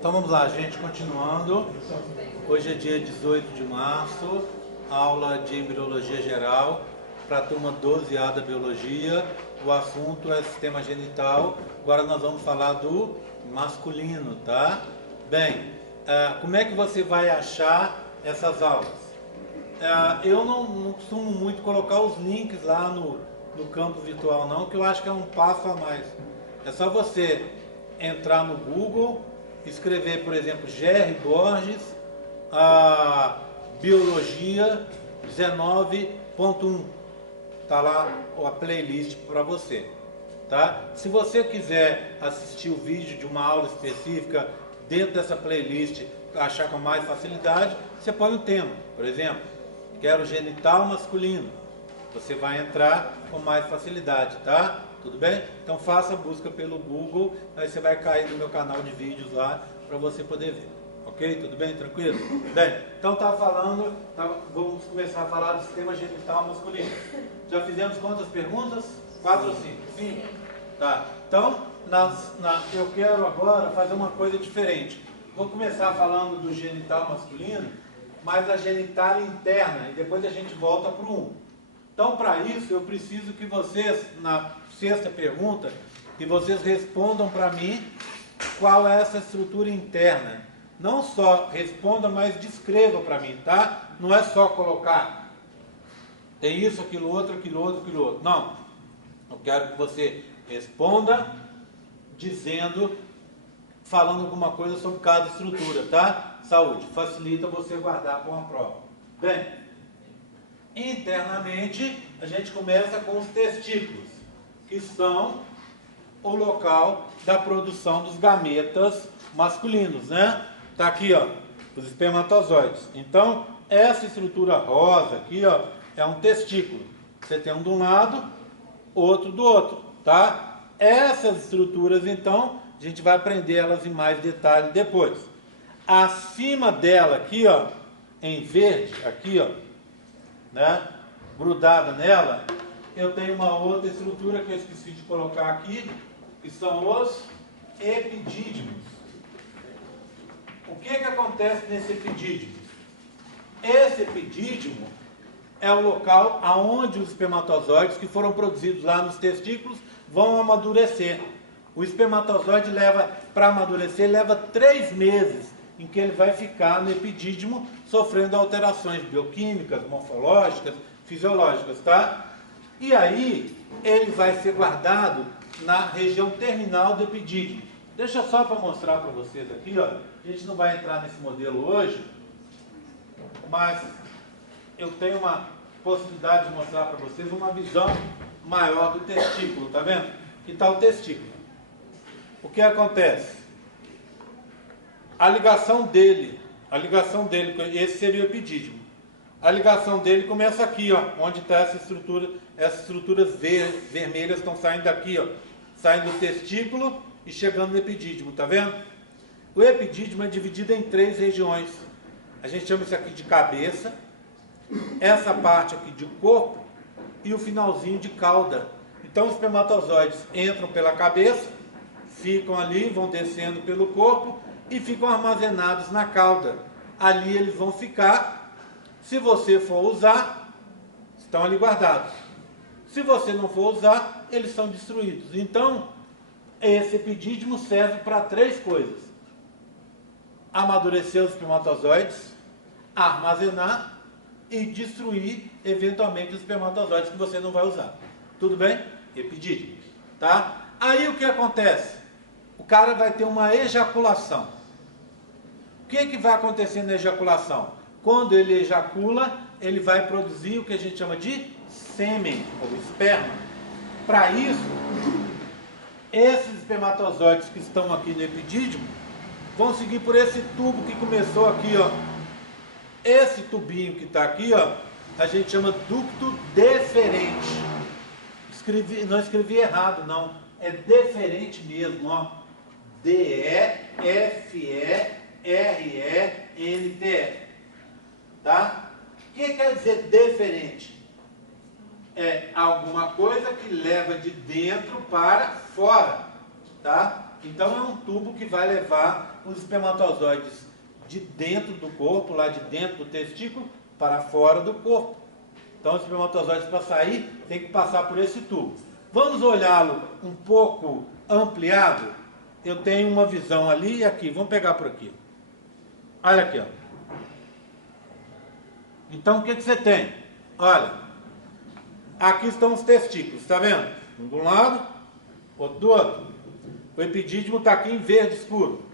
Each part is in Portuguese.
Então vamos lá, gente, continuando. Hoje é dia 18 de março, aula de Embriologia Geral para a turma 12A da Biologia. O assunto é sistema genital. Agora nós vamos falar do masculino, tá? Bem, como é que você vai achar essas aulas? Eu não costumo muito colocar os links lá no campo virtual não, que eu acho que é um passo a mais. É só você entrar no Google, escrever, por exemplo, G.R. Borges, Biologia 19.1. Tá lá a playlist para você, tá? Se você quiser assistir o vídeo de uma aula específica dentro dessa playlist, achar com mais facilidade, você põe o tema, por exemplo, quero genital masculino. Você vai entrar com mais facilidade, tá? Tudo bem? Então faça a busca pelo Google, aí você vai cair no meu canal de vídeos lá para você poder ver. Ok? Tudo bem? Tranquilo? Bem, então vamos começar a falar do sistema genital masculino. Já fizemos quantas perguntas? 4 ou 5? 5? Tá. Então, eu quero agora fazer uma coisa diferente. Vou começar falando do genital masculino, mas a genitália interna, e depois a gente volta para o 1. Então, para isso, eu preciso que vocês, na sexta pergunta, que vocês respondam para mim qual é essa estrutura interna. Não só responda, mas descreva para mim, tá? Não é só colocar tem isso, aquilo outro, aquilo outro, aquilo outro. Não. Eu quero que você responda falando alguma coisa sobre cada estrutura, tá? Saúde. Facilita você guardar com a prova. Bem, internamente, a gente começa com os testículos, que são o local da produção dos gametas masculinos, né? Tá aqui, ó, os espermatozoides. Então, essa estrutura rosa aqui, ó, é um testículo. Você tem um de um lado, outro do outro, tá? Essas estruturas, então, a gente vai aprender elas em mais detalhe depois. Acima dela aqui, ó, em verde, aqui, ó, né, grudada nela, eu tenho uma outra estrutura que eu esqueci de colocar aqui, que são os epidídimos. O que acontece nesse epidídimo? Esse epidídimo é o local aonde os espermatozoides que foram produzidos lá nos testículos vão amadurecer. O espermatozoide para amadurecer, leva 3 meses em que ele vai ficar no epidídimo sofrendo alterações bioquímicas, morfológicas, fisiológicas, tá? E aí, ele vai ser guardado na região terminal do epidídimo. Deixa só para mostrar para vocês aqui, ó. A gente não vai entrar nesse modelo hoje, mas eu tenho uma possibilidade de mostrar para vocês uma visão maior do testículo, tá vendo? Aqui está o testículo. O que acontece? A ligação dele, esse seria o epidídimo. A ligação dele começa aqui, ó, onde está essa estrutura, essas estruturas vermelhas estão saindo daqui, ó, saindo do testículo e chegando no epidídimo, tá vendo? O epidídimo é dividido em 3 regiões. A gente chama isso aqui de cabeça, essa parte aqui de corpo e o finalzinho de cauda. Então os espermatozoides entram pela cabeça, ficam ali, vão descendo pelo corpo e ficam armazenados na cauda. Ali eles vão ficar, se você for usar, estão ali guardados. Se você não for usar, eles são destruídos. Então, esse epidídimo serve para 3 coisas: amadurecer os espermatozoides, armazenar e destruir, eventualmente, os espermatozoides que você não vai usar. Tudo bem? Epidídimo, tá? Aí o que acontece? O cara vai ter uma ejaculação. O que vai acontecer na ejaculação? Quando ele ejacula, ele vai produzir o que a gente chama de sêmen, ou esperma. Para isso, esses espermatozoides que estão aqui no epidídimo vão seguir por esse tubo que começou aqui, ó. Esse tubinho que está aqui, ó, a gente chama ducto deferente. Não escrevi errado, não. É deferente mesmo, ó. D-E-F-E-R-E-N-T-E. Tá? O que quer dizer deferente? É alguma coisa que leva de dentro para fora, tá? Então é um tubo que vai levar os espermatozoides de dentro do corpo, lá de dentro do testículo, para fora do corpo. Então os espermatozoides, para sair, tem que passar por esse tubo. Vamos olhá-lo um pouco ampliado? Eu tenho uma visão ali e aqui. Vamos pegar por aqui. Olha aqui, ó. Então o que você tem? Olha, aqui estão os testículos, está vendo? Um de um lado, outro do outro. O epidídimo está aqui em verde escuro.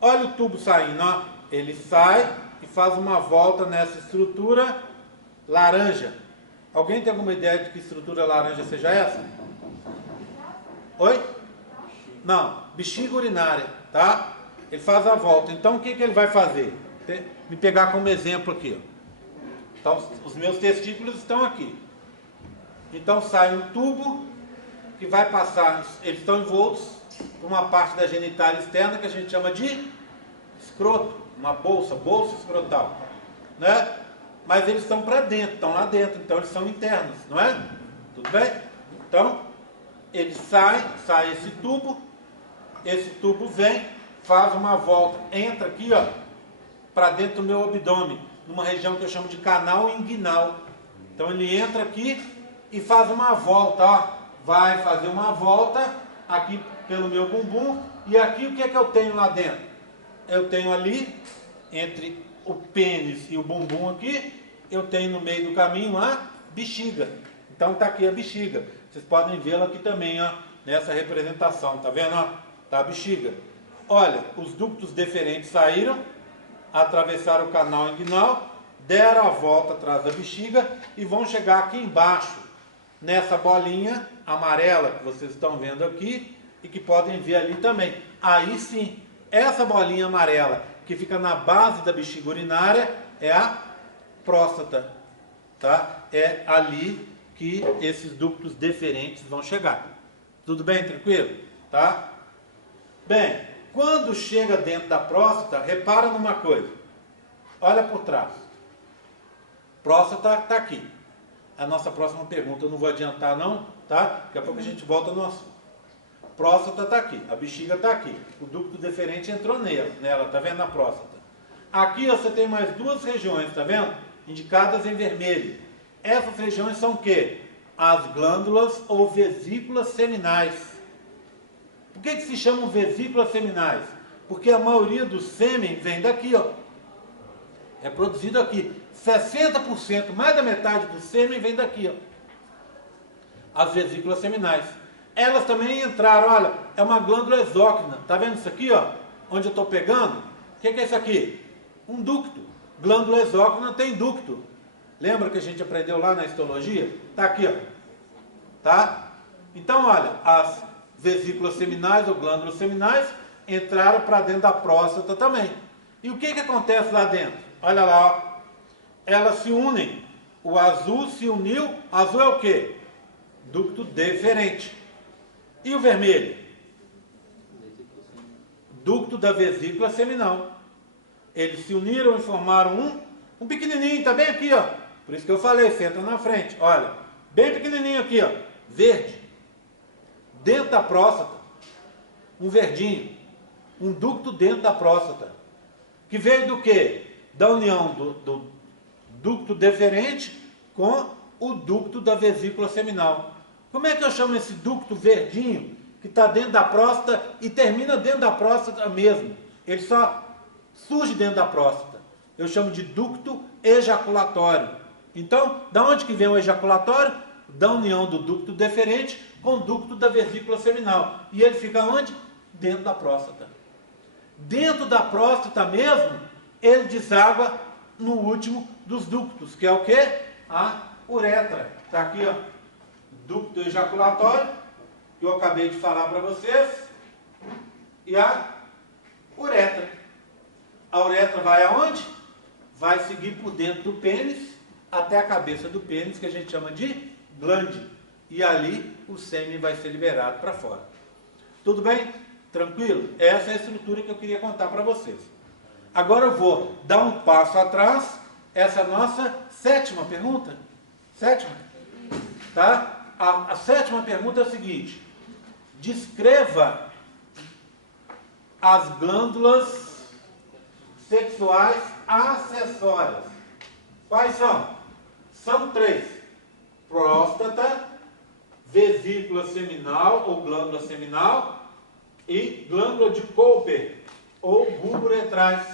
Olha o tubo saindo, ó. Ele sai e faz uma volta nessa estrutura laranja. Alguém tem alguma ideia de que estrutura laranja seja essa? Oi? Não, bexiga urinária, tá? Ele faz a volta. Então o que ele vai fazer? Me pegar como exemplo aqui, ó. Então, os meus testículos estão aqui. Então sai um tubo que vai passar, eles estão envoltos por uma parte da genitália externa que a gente chama de escroto, uma bolsa escrotal, né? Mas eles estão para dentro, estão lá dentro, então eles são internos, não é? Tudo bem? Então, ele sai esse tubo vem, faz uma volta, entra aqui, ó, para dentro do meu abdômen, numa região que eu chamo de canal inguinal. Então ele entra aqui e faz uma volta, ó, vai fazer uma volta aqui pelo meu bumbum, e aqui o que é que eu tenho lá dentro? Eu tenho ali, entre o pênis e o bumbum aqui, eu tenho no meio do caminho a bexiga. Então está aqui a bexiga. Vocês podem vê-la aqui também, ó, nessa representação, tá vendo? Ó? Tá a bexiga. Olha, os ductos deferentes saíram, atravessaram o canal inguinal, deram a volta atrás da bexiga e vão chegar aqui embaixo, nessa bolinha amarela que vocês estão vendo aqui e que podem ver ali também. Aí sim, essa bolinha amarela que fica na base da bexiga urinária é a próstata, tá? É ali que esses ductos deferentes vão chegar. Tudo bem, tranquilo? Tá? Bem, quando chega dentro da próstata, repara numa coisa. Olha por trás. Próstata está aqui. A nossa próxima pergunta, eu não vou adiantar não, tá? Daqui a pouco a gente volta no assunto. Próstata está aqui, a bexiga está aqui. O ducto deferente entrou nela, tá vendo? Na próstata. Aqui você tem mais duas regiões, tá vendo? Indicadas em vermelho. Essas regiões são o quê? As glândulas ou vesículas seminais. Por que se chamam vesículas seminais? Porque a maioria do sêmen vem daqui, ó. É produzido aqui. 60%, mais da metade do sêmen vem daqui, ó. As vesículas seminais. Elas também entraram, olha, é uma glândula exócrina. Tá vendo isso aqui, ó? Onde eu estou pegando? O que é isso aqui? Um ducto. Glândula exócrina tem ducto. Lembra que a gente aprendeu lá na histologia? Tá aqui, ó. Tá? Então, olha, as vesículas seminais ou glândulas seminais entraram para dentro da próstata também. E o que acontece lá dentro? Olha lá, ó. Elas se unem. O azul se uniu. Azul é o quê? Ducto deferente. E o vermelho? Ducto da vesícula seminal. Eles se uniram e formaram um pequenininho, tá bem aqui, ó. Por isso que eu falei, senta na frente. Olha, bem pequenininho aqui, ó, verde. Dentro da próstata, um verdinho. Um ducto dentro da próstata. Que veio do quê? Da união do ducto deferente com o ducto da vesícula seminal. Como é que eu chamo esse ducto verdinho que está dentro da próstata e termina dentro da próstata mesmo? Ele só surge dentro da próstata. Eu chamo de ducto ejaculatório. Então, da onde que vem o ejaculatório? Da união do ducto deferente com o ducto da vesícula seminal. E ele fica onde? Dentro da próstata. Dentro da próstata mesmo, ele deságua no último dos ductos, que é o quê? A uretra. Está aqui, ó. Ducto ejaculatório, que eu acabei de falar para vocês. E a uretra. A uretra vai aonde? Vai seguir por dentro do pênis até a cabeça do pênis, que a gente chama de glande. E ali o sêmen vai ser liberado para fora. Tudo bem? Tranquilo? Essa é a estrutura que eu queria contar para vocês. Agora eu vou dar um passo atrás. Essa é a nossa sétima pergunta. Sétima? Tá? A sétima pergunta é a seguinte. Descreva as glândulas sexuais acessórias. Quais são? São 3. Próstata, vesícula seminal ou glândula seminal e glândula de Cooper ou bulbo uretrais.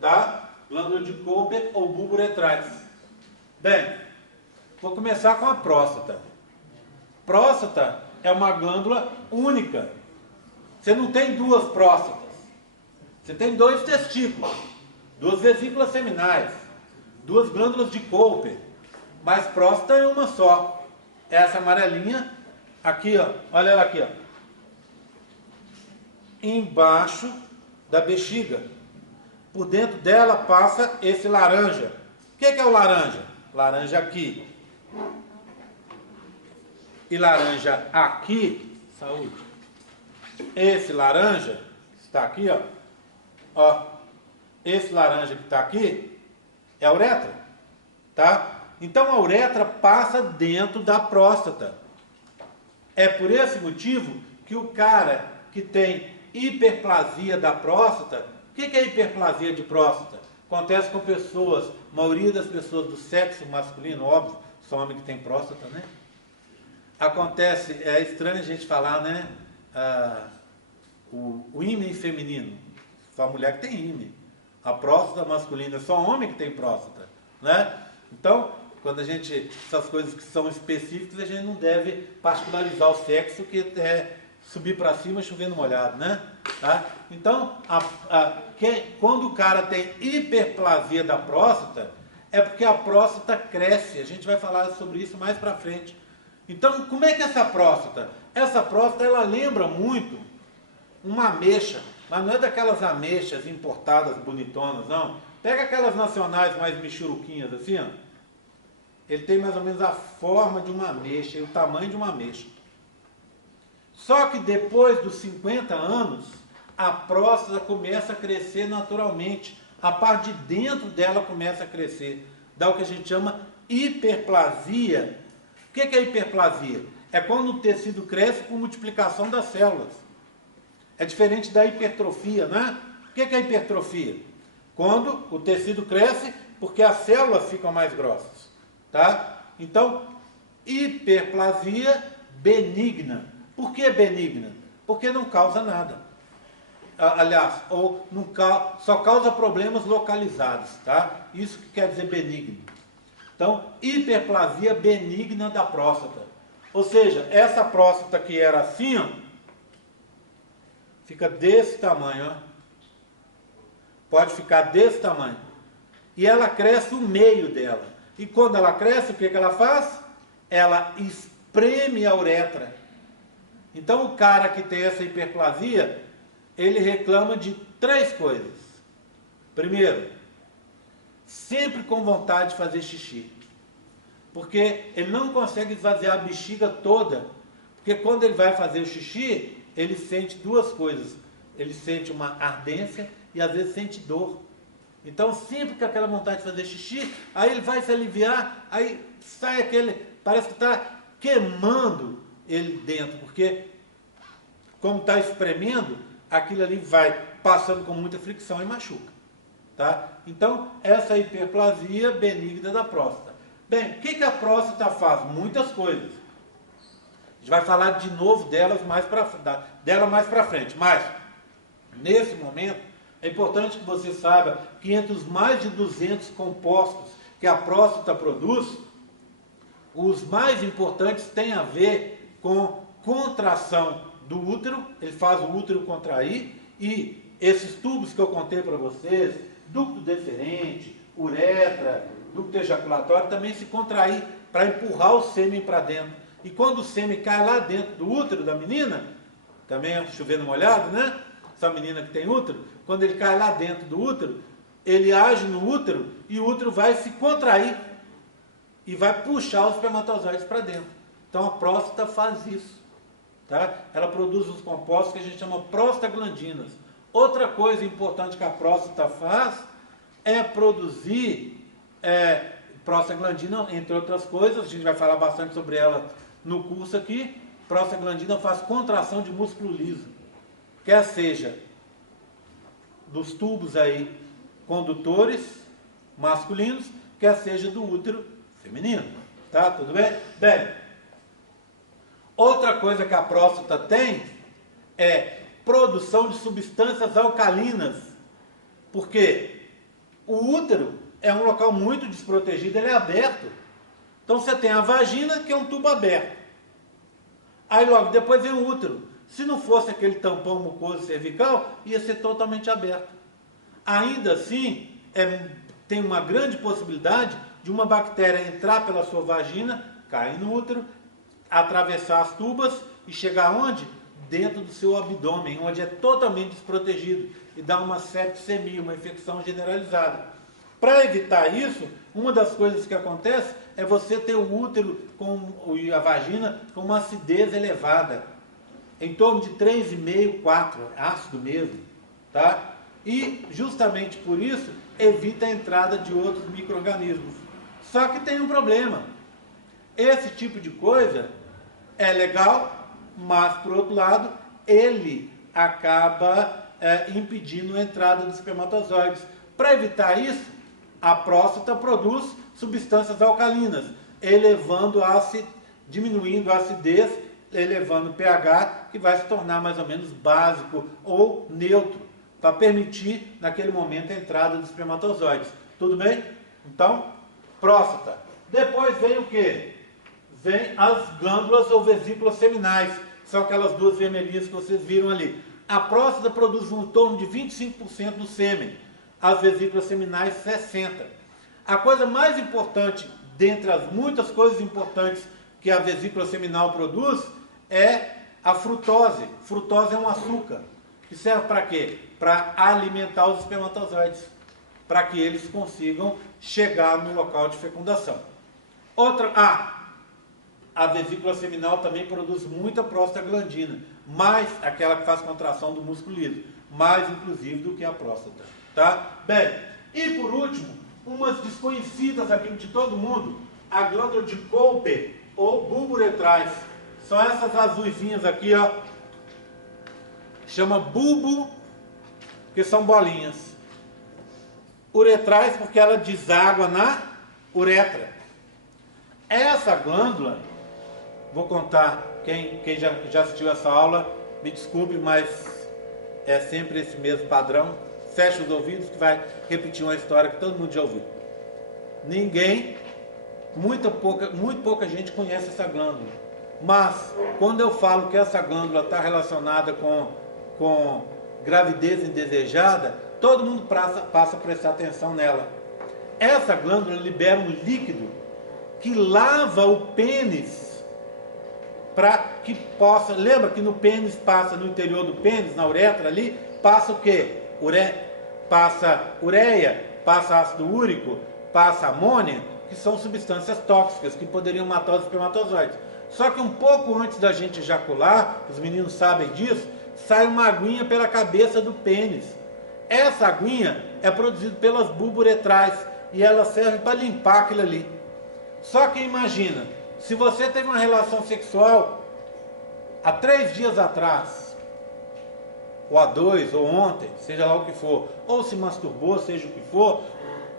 Tá? Glândula de Cooper ou bulbo uretrais. Bem, vou começar com a próstata. Próstata é uma glândula única. Você não tem 2 próstatas. Você tem 2 testículos, 2 vesículas seminais, 2 glândulas de Cooper. Mas próstata é uma só. Essa amarelinha, aqui, ó, olha ela aqui, ó. Embaixo da bexiga. Por dentro dela passa esse laranja. O que é o laranja? Laranja aqui. E laranja aqui. Saúde. Esse laranja está aqui, ó. Ó. Esse laranja que está aqui é a uretra. Tá? Então a uretra passa dentro da próstata. É por esse motivo que o cara que tem hiperplasia da próstata, o que é hiperplasia de próstata? Acontece com pessoas, a maioria das pessoas do sexo masculino, óbvio, só homem que tem próstata, né? Acontece, é estranho a gente falar, né? O ímã feminino, só mulher que tem ímã. A próstata masculina, só homem que tem próstata, né? Então, quando a gente, essas coisas que são específicas, a gente não deve particularizar o sexo, que é subir para cima chovendo molhado, né? Tá? Então, quando o cara tem hiperplasia da próstata, é porque a próstata cresce. A gente vai falar sobre isso mais para frente. Então, como é que é essa próstata? Essa próstata, ela lembra muito uma ameixa, mas não é daquelas ameixas importadas bonitonas, não. Pega aquelas nacionais mais michuruquinhas assim, ó. Ele tem mais ou menos a forma de uma ameixa e o tamanho de uma ameixa. Só que depois dos 50 anos, a próstata começa a crescer naturalmente. A parte de dentro dela começa a crescer. Dá o que a gente chama hiperplasia. O que é hiperplasia? É quando o tecido cresce por multiplicação das células. É diferente da hipertrofia, né? O que é hipertrofia? Quando o tecido cresce porque as células ficam mais grossas. Tá? Então, hiperplasia benigna. Por que benigna? Porque não causa nada. Aliás, ou não só causa problemas localizados. Tá? Isso que quer dizer benigno. Então, hiperplasia benigna da próstata. Ou seja, essa próstata que era assim, ó, fica desse tamanho. Ó. Pode ficar desse tamanho. E ela cresce o meio dela. E quando ela cresce, o que ela faz? Ela espreme a uretra. Então o cara que tem essa hiperplasia, ele reclama de 3 coisas. Primeiro, sempre com vontade de fazer xixi. Porque ele não consegue esvaziar a bexiga toda. Porque quando ele vai fazer o xixi, ele sente 2 coisas. Ele sente uma ardência e às vezes sente dor. Então, sempre com aquela vontade de fazer xixi, aí ele vai se aliviar, aí sai aquele, parece que está queimando ele dentro, porque como está espremendo, aquilo ali vai passando com muita fricção e machuca. Tá? Então, essa hiperplasia benigna da próstata. Bem, o que a próstata faz? Muitas coisas. A gente vai falar de novo dela mais para frente, mas, nesse momento, é importante que você saiba que entre os mais de 200 compostos que a próstata produz, os mais importantes têm a ver com contração do útero, ele faz o útero contrair, e esses tubos que eu contei para vocês, ducto deferente, uretra, ducto ejaculatório, também se contrair para empurrar o sêmen para dentro. E quando o sêmen cai lá dentro do útero da menina, também é chovendo molhado, né? Essa menina que tem útero, quando ele cai lá dentro do útero, ele age no útero e o útero vai se contrair e vai puxar os espermatozoides para dentro. Então a próstata faz isso. Tá? Ela produz os compostos que a gente chama prostaglandinas. Outra coisa importante que a próstata faz é produzir prostaglandina, entre outras coisas, a gente vai falar bastante sobre ela no curso aqui. Prostaglandina faz contração de músculo liso. quer seja dos tubos aí condutores masculinos, quer seja do útero feminino. Tá? Tudo bem? Bem, outra coisa que a próstata tem é produção de substâncias alcalinas. Porque o útero é um local muito desprotegido, ele é aberto. Então você tem a vagina, que é um tubo aberto. Aí logo depois vem o útero. Se não fosse aquele tampão mucoso cervical, ia ser totalmente aberto. Ainda assim, tem uma grande possibilidade de uma bactéria entrar pela sua vagina, cair no útero, atravessar as tubas e chegar onde? Dentro do seu abdômen, onde é totalmente desprotegido e dá uma septicemia, uma infecção generalizada. Para evitar isso, uma das coisas que acontece é você ter o útero e a vagina com uma acidez elevada, em torno de 3,5, 4, ácido mesmo, tá? E justamente por isso evita a entrada de outros micro-organismos. Só que tem um problema. Esse tipo de coisa é legal, mas por outro lado, ele acaba impedindo a entrada dos espermatozoides. Para evitar isso, a próstata produz substâncias alcalinas, diminuindo a acidez, elevando o pH, que vai se tornar mais ou menos básico ou neutro, para permitir naquele momento a entrada dos espermatozoides. Tudo bem? Então, próstata. Depois vem o quê? Vem as glândulas ou vesículas seminais, são aquelas duas vermelhinhas que vocês viram ali. A próstata produz em torno de 25% do sêmen, as vesículas seminais 60%. A coisa mais importante, dentre as muitas coisas importantes que a vesícula seminal produz, é a frutose. Frutose é um açúcar, que serve para quê? Para alimentar os espermatozoides, para que eles consigam chegar no local de fecundação. A vesícula seminal também produz muita prostaglandina, mais aquela que faz contração do músculo liso, mais inclusive do que a próstata. Tá? Bem, e por último, umas desconhecidas aqui de todo mundo, a glândula de Cooper ou bulbo uretrais. São essas azuisinhas aqui, ó. Chama bulbo, que são bolinhas. Uretrais porque ela deságua na uretra. Essa glândula, vou contar, quem já assistiu essa aula, me desculpe, mas é sempre esse mesmo padrão. Fecha os ouvidos que vai repetir uma história que todo mundo já ouviu. Muito pouca gente conhece essa glândula. Mas, quando eu falo que essa glândula está relacionada com gravidez indesejada, todo mundo passa a prestar atenção nela. Essa glândula libera um líquido que lava o pênis para que possa... Lembra que no pênis passa, no interior do pênis, na uretra ali, passa o quê? Passa ureia, passa ácido úrico, passa amônia, que são substâncias tóxicas que poderiam matar os espermatozoides. Só que um pouco antes da gente ejacular, os meninos sabem disso, sai uma aguinha pela cabeça do pênis. Essa aguinha é produzida pelas bulburetrais e ela serve para limpar aquilo ali. Só que imagina, se você teve uma relação sexual há 3 dias atrás, ou há 2, ou ontem, seja lá o que for, ou se masturbou, seja o que for,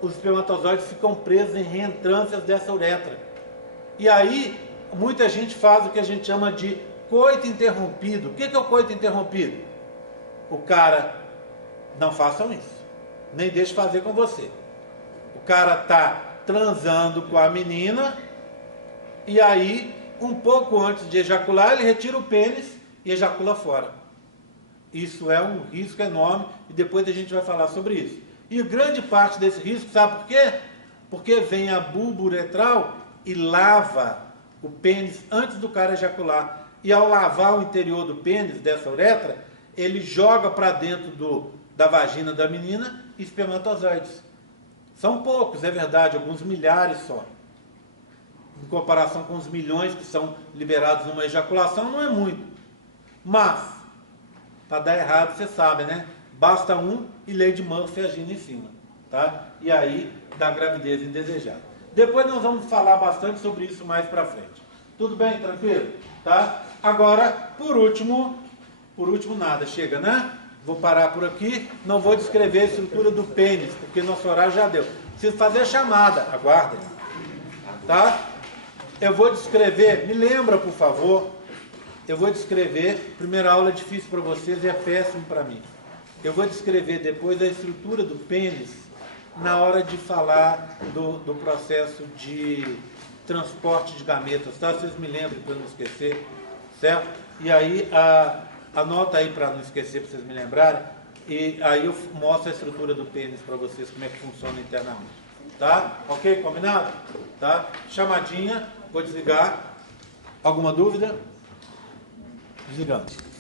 os espermatozoides ficam presos em reentrâncias dessa uretra. E aí, muita gente faz o que a gente chama de coito interrompido. O que é o coito interrompido? O cara, não façam isso, nem deixe fazer com você. O cara está transando com a menina, e aí, um pouco antes de ejacular, ele retira o pênis e ejacula fora. Isso é um risco enorme, e depois a gente vai falar sobre isso. E grande parte desse risco, sabe por quê? Porque vem a bulbo uretral e lava o pênis antes do cara ejacular. E ao lavar o interior do pênis, dessa uretra, ele joga para dentro da vagina da menina espermatozoides. São poucos, é verdade, alguns milhares só. Em comparação com os milhões que são liberados numa ejaculação, não é muito. Mas, para dar errado, você sabe, né? Basta um e lei de Murphy agindo em cima, tá? E aí dá gravidez indesejada. Depois nós vamos falar bastante sobre isso mais para frente. Tudo bem? Tranquilo? Tá? Agora, por último, Por último, nada. Chega, né? Vou parar por aqui. Não vou descrever a estrutura do pênis, porque nosso horário já deu. Preciso fazer a chamada. Aguardem. Tá? Eu vou descrever. Me lembra, por favor. Eu vou descrever. Primeira aula é difícil para vocês e é péssimo para mim. Eu vou descrever depois a estrutura do pênis na hora de falar do processo de transporte de gametas, tá? Vocês me lembrem para eu não esquecer, certo? E aí, anota aí para não esquecer, para vocês me lembrarem, e aí eu mostro a estrutura do pênis para vocês, como é que funciona internamente, tá? Ok? Combinado? Tá? Chamadinha, vou desligar. Alguma dúvida? Desligando.